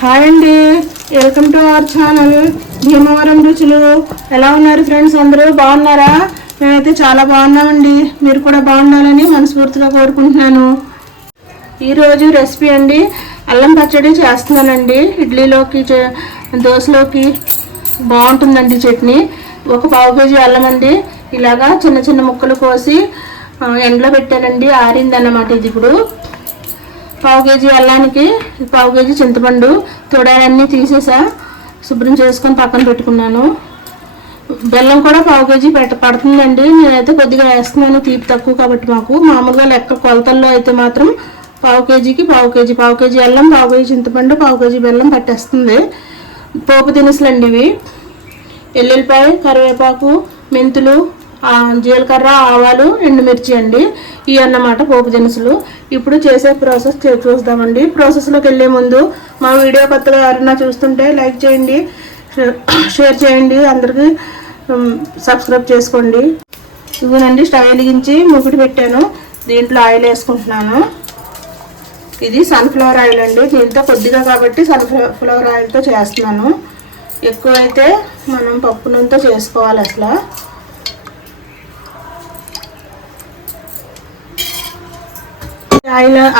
Hi అండి, welcome to our channel Bhimavaram రుచులు. ఎలా ఉన్నారు ఫ్రెండ్స్? అందరూ బాగున్నారా? మేమైతే చాలా బాగున్నామండి. మీరు కూడా బాగుండాలని మనస్ఫూర్తిగా కోరుకుంటున్నాను. ఈరోజు రెసిపీ అండి, అల్లం పచ్చడి చేస్తున్నానండి. ఇడ్లీలోకి దోశలోకి బాగుంటుందండి చట్నీ. ఒక పావు కేజీ అల్లం అండి, ఇలాగా చిన్న చిన్న ముక్కలు కోసి ఎండలో పెట్టానండి. ఆరిందన్నమాట ఇది. ఇప్పుడు పావు కేజీ అల్లానికి పావు కేజీ చింతపండు, తొడాలన్నీ తీసేసా శుభ్రం చేసుకొని పక్కన పెట్టుకున్నాను. బెల్లం కూడా పావు కేజీ పడుతుందండి. నేనైతే కొద్దిగా వేస్తున్నాను, తీపి తక్కువ కాబట్టి. మామూలుగా లెక్క కొలతల్లో అయితే మాత్రం పావు కేజీ అల్లం, పావు కేజీ చింతపండు, పావు కేజీ బెల్లం పట్టేస్తుంది. పోపు దినుసులు అండి ఇవి: ఎల్లుల్లిపాయ, కరివేపాకు, మెంతులు, జీలకర్ర, ఆవాలు, ఎండుమిర్చి అండి. ఇవి అన్నమాట పోపు దినుసులు. ఇప్పుడు చేసే ప్రాసెస్ చూద్దామండి. ప్రాసెస్లోకి వెళ్ళే ముందు మా వీడియో కొత్తగా ఎవరైనా చూస్తుంటే లైక్ చేయండి, షేర్ చేయండి, అందరికీ సబ్స్క్రైబ్ చేసుకోండి. ఇవ్వనండి, స్టవ్ వెలిగించి మూకుడు పెట్టాను. దీంట్లో ఆయిల్ వేసుకుంటున్నాను. ఇది సన్ఫ్లవర్ ఆయిల్ అండి. దీంతో కొద్దిగా కాబట్టి సన్ఫ్లవర్ ఆయిల్తో చేస్తున్నాను. ఎక్కువైతే మనం పప్పు నూనెతో చేసుకోవాలి. అసలు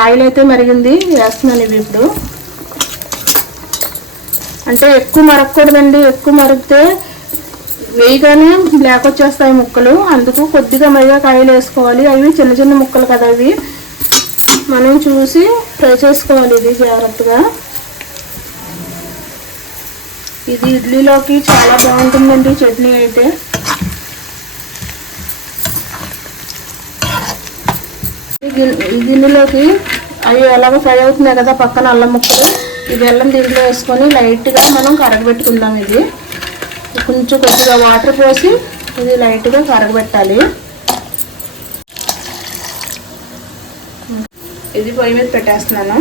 ఆయిల్ అయితే మరిగింది, వేస్తున్నాను ఇవి. ఇప్పుడు అంటే ఎక్కువ మరగకూడదండి. ఎక్కువ మరిగితే వేయగానే బ్లాక్ వచ్చేస్తాయి ముక్కలు. అందుకు కొద్దిగా మరిగాక ఆయిల్ వేసుకోవాలి. అవి చిన్న చిన్న ముక్కలు కదా, అవి మనం చూసి ఫ్రై చేసుకోవాలి. ఇది జాగ్రత్తగా. ఇది ఇడ్లీలోకి చాలా బాగుంటుందండి చట్నీ అయితే. గిన్నెలోకి అవి ఎలాగో ఫ్రై అవుతున్నాయి కదా పక్కన అల్లం ముక్కలు. ఈ బెల్లం దీంట్లో వేసుకొని లైట్గా మనం కరగబెట్టుకుందాం. ఇది కొంచెం కొద్దిగా వాటర్ పోసి ఇది లైట్గా కరగబెట్టాలి. ఇది పొయ్యి మీద పెట్టేస్తున్నాను.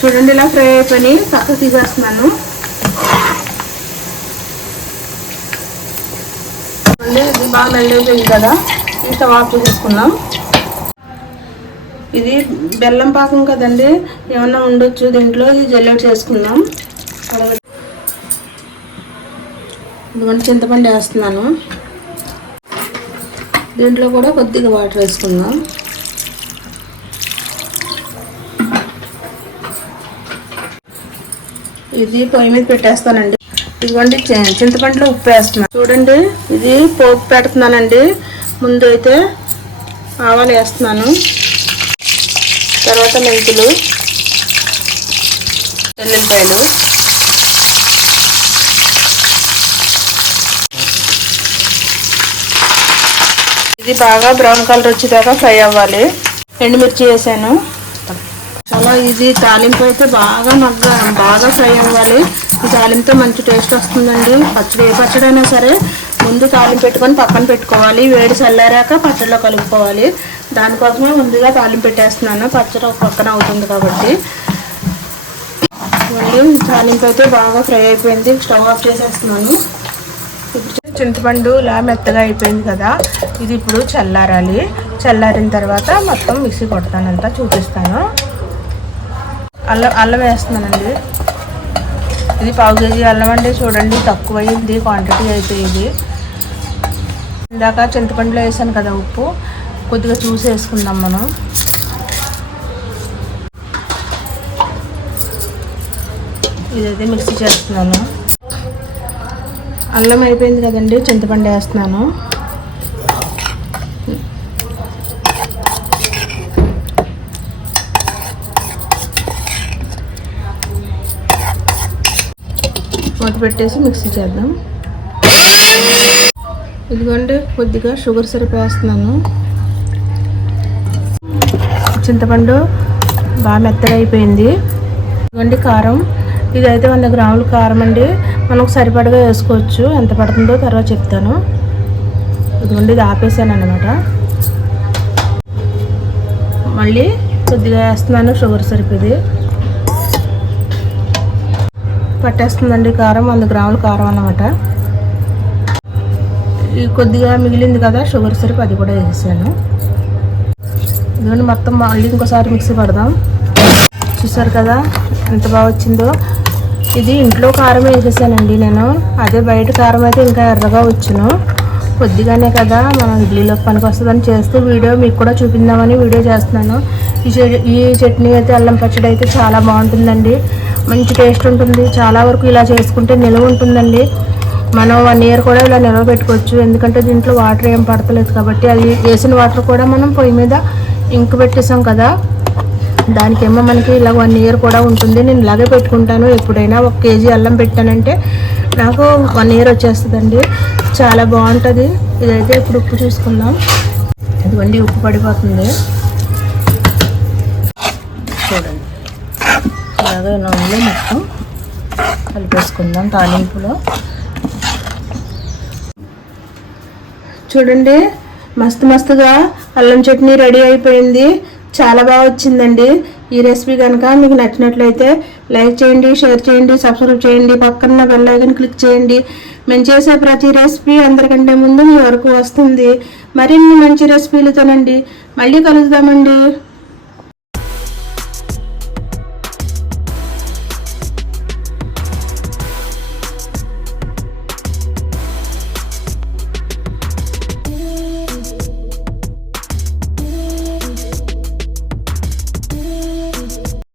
చూడండి, ఇలా ఫ్రై అయిపోయి పక్కకు తీసేస్తున్నాను. ఇది బాగా మెల్ట్ అయిపోయింది కదా, ఈ స్టవ్ ఆఫ్ చేసేసుకుందాం. ఇది బెల్లం పాకం కదండి, ఏమన్నా ఉండొచ్చు దీంట్లో. ఇది జల్లెడ చేసుకుందాం. ఇదిగోండి, చింతపండు వేస్తున్నాను. దీంట్లో కూడా కొద్దిగా వాటర్ వేసుకుందాం. ఇది పొయ్యి మీద పెట్టేస్తానండి. ఇదిగోండి, చింతపండులో ఉప్పు వేస్తున్నాను. చూడండి, ఇది పోపు పెడుతున్నానండి. ముందు అయితే ఆవాలు వేస్తున్నాను, తర్వాత మెంతులు, ఎల్లుల్లిపాయలు, ఇది బాగా బ్రౌన్ కలర్ వచ్చేదాకా ఫ్రై అవ్వాలి. ఎండుమిర్చి వేసాను. చాలా ఇది తాలింపు అయితే బాగా ఫ్రై అవ్వాలి. ఈ తాలింపుతో మంచి టేస్ట్ వస్తుందండి. ఏ పచ్చడి అయినా సరే ముందు తాలింపు పెట్టుకొని పక్కన పెట్టుకోవాలి. వేడి చల్లారాక పచ్చడిలో కలుపుకోవాలి. దానికోసమే ముందుగా తాలింపు పెట్టేస్తున్నాను. పచ్చడి ఒక పక్కన అవుతుంది కాబట్టి. మళ్ళీ తాలింపు అయితే బాగా ఫ్రై అయిపోయింది. స్టవ్ ఆఫ్ చేసేస్తున్నాను. ఇప్పుడు చింతపండు ఇలా మెత్తగా అయిపోయింది కదా, ఇది ఇప్పుడు చల్లారాలి. చల్లారిన తర్వాత మొత్తం మిక్సీ కొడతానంతా చూపిస్తాను. అల్లం వేస్తున్నానండి. ఇది పావు కేజీ అల్లం అండి. చూడండి, తక్కువైంది క్వాంటిటీ అయితే. ఇది ఇందాక చింతపండులో వేసాను కదా ఉప్పు, కొద్దిగా చూసి వేసుకుందాం మనం. ఇదైతే మిక్సీ చేస్తున్నాను. అల్లం అయిపోయింది కదండి, చింతపండు వేస్తున్నాను. మూత పెట్టేసి మిక్సీ చేద్దాం. ఇదిగోండి, కొద్దిగా షుగర్ సిరప్ వేస్తున్నాను. చింతపండు బాగా మెత్తగా అయిపోయింది. ఇదిగోండి కారం. ఇదైతే 100 గ్రాముల కారం అండి. మనకు సరిపడగా వేసుకోవచ్చు. ఎంత పడుతుందో తర్వాత చెప్తాను. ఇదిగోండి, ఇది ఆపేసాను అన్నమాట. మళ్ళీ కొద్దిగా వేస్తున్నాను షుగర్ సిరప్. ఇది పట్టేస్తుందండి కారం. 100 గ్రాముల కారం అన్నమాట. ఈ కొద్దిగా మిగిలింది కదా షుగర్ సిరప్, అది కూడా వేసాను. ఇదిగోండి మొత్తం మళ్ళీ ఇంకోసారి మిక్సీ పడదాం. చూసారు కదా ఎంత బాగా వచ్చిందో. ఇది ఇంట్లో కారం వేసేసానండి నేను, అదే బయట కారం అయితే ఇంకా ఎర్రగా వచ్చును. కొద్దిగానే కదా మనం ఇడ్లీలో పనికి వస్తుందని చేస్తూ వీడియో మీకు కూడా చూపిందామని వీడియో చేస్తున్నాను. ఈ చట్నీ అయితే అల్లం పచ్చడి అయితే చాలా బాగుంటుందండి, మంచి టేస్ట్ ఉంటుంది. చాలా వరకు ఇలా చేసుకుంటే నిల్వ ఉంటుందండి. మనం 1 year కూడా ఇలా నిల్వ పెట్టుకోవచ్చు, ఎందుకంటే దీంట్లో వాటర్ ఏం పడతలేదు కాబట్టి. అది వేసిన వాటర్ కూడా మనం పొయ్యి మీద ఇంకు పెట్టేసాం కదా, దానికేమో మనకి ఇలా 1 year కూడా ఉంటుంది. నేను ఇలాగే పెట్టుకుంటాను ఎప్పుడైనా. 1 kg అల్లం పెట్టానంటే నాకు 1 year వచ్చేస్తుందండి. చాలా బాగుంటుంది. ఇదైతే ఇప్పుడు ఉప్పు చూసుకుందాం. ఇదిగోండి ఉప్పు పడిపోతుంది చూడండి. అలాగే నూనెలో మొత్తం కలిపేసుకుందాం తాలింపులో. చూడండి మస్తుగా అల్లం చట్నీ రెడీ అయిపోయింది. చాలా బాగా వచ్చిందండి. ఈ రెసిపీ కనుక మీకు నచ్చినట్లయితే లైక్ చేయండి, షేర్ చేయండి, సబ్స్క్రైబ్ చేయండి, పక్కన బెల్ ఐకాన్ క్లిక్ చేయండి. మేము చేసే ప్రతి రెసిపీ అందరికంటే ముందు మీ వరకు వస్తుంది. మరిన్ని మంచి రెసిపీలతోనండి మళ్ళీ కలుద్దామండి.